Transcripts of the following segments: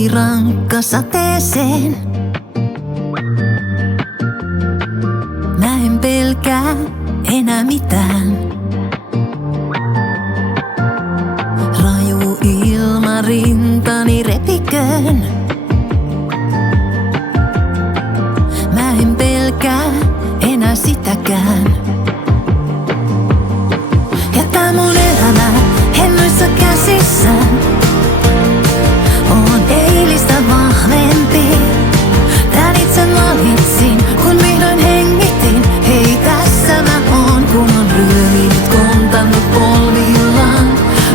Saapui rankka sateeseen. Mä en pelkää enää mitään. Raju ilma rintani repiköön. Mä en pelkää enää sitäkään. Ja tää mun elämä hennoissa käsissään on eilistä vahvempi. Tän itse valitsin, kun vihdoin hengitin. Hei, tässä mä oon, kun on ryöminyt, kontannut polvillaan,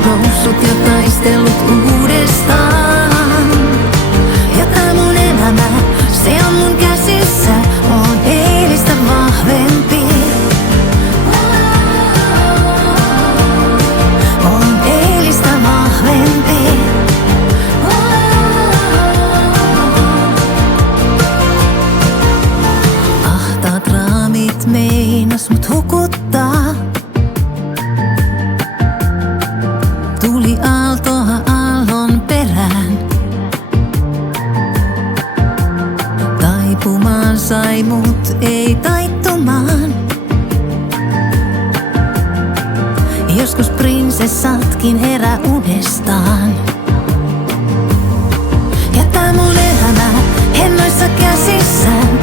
noussut ja taistellut uudestaan. Ja tää mun elämä, se on mun käsissä, on eilistä vahvempi. On eilistä vahvempi. Ahtaat raamit meinas mut hukuttaa. Tuli aaltoa aallon perään. Taipumaan sai mut ei taittumaan. Joskus prinsessatkin herää uudestaan. Ja tää mun elämä hennoissa käsissään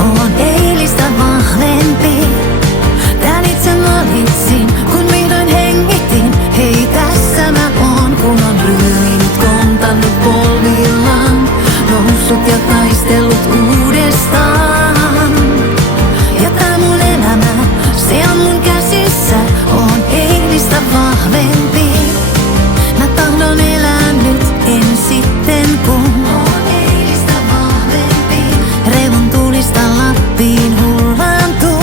on eilistä vahvempi. Tän itse valitsin, kun vihdoin hengitin. Hei, tässä mä oon, kun on ryöminyt, kontannut polvillaan, noussut ja taistellut uudestaan. Ja tää mun elämä, se on mun käsissä, on eilistä vahvempi. Mä tahdon elää nyt, en sitten kun on eilistä vahvempi. Revon tulista Lappiin hullaantuu,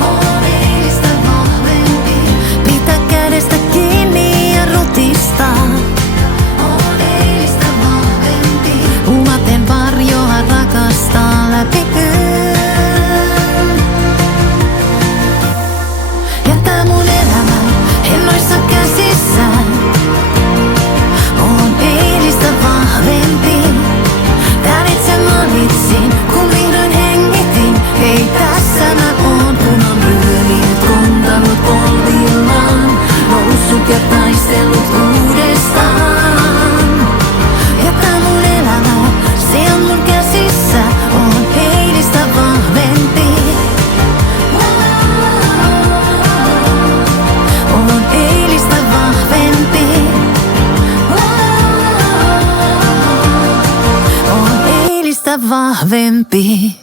on eilistä vahvempi. Pitä kädestä kiinni ja rutistaa, on eilistä vahvempi. Umaten varjoa rakastaa läpi yön. Ja tää mun elämä hennoissa käsissään on eilistä vahvempi. Tän itse valitsin, kun vihdoin hengitin. Hei, tässä mä oon, kun on ryöminyt, kontannut polvillaan, noussut ja taistellut uudestaan. Ja tää mun elämä, se on mun käsissä, on eilistä vahvempi. On eilistä vahvempi. On eilistä vahvempi.